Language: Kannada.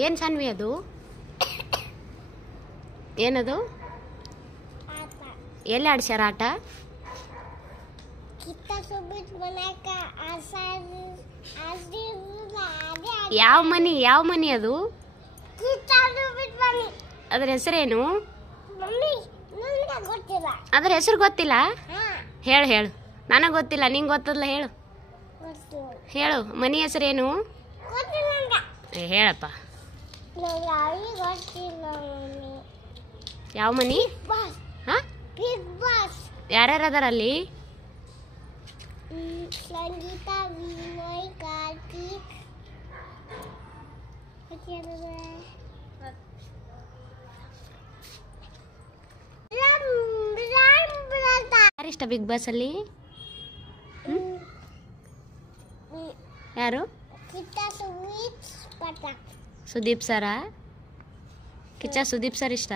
ಏನು ಸಾನ್ವಿ ಅದು? ಏನದು? ಎಲ್ಲಿ ಆಡ್ಸ್ಯಾರ ಆಟ? ಯಾವ ಮನಿ ಅದು? ಅದ್ರ ಹೆಸರೇನು? ಅದ್ರ ಹೆಸರು ಗೊತ್ತಿಲ್ಲ? ಹೇಳು ಹೇಳು. ನನಗೆ ಗೊತ್ತಿಲ್ಲ, ನಿಂಗೆ ಗೊತ್ತಲ್ಲ, ಹೇಳು ಹೇಳು. ಮನಿ ಹೆಸರೇನು? ಹೇಳಪ್ಪ. ಯಾವ ಮನಿ? ಯಾರ್ಯಾರು ಅದಾರ ಅಲ್ಲಿ? ಸಂಗೀತಾ, ವಿನಯ್, ಕಾರ್ತಿಕ್, ಯಾರಿಷ್ಟ ಬಿಗ್ ಬಾಸ್ ಅಲ್ಲಿ? ಯಾರು? ಸುದೀಪ್ ಸರ? ಕಿಚ್ಚ ಸುದೀಪ್ ಸರ್ ಇಷ್ಟ?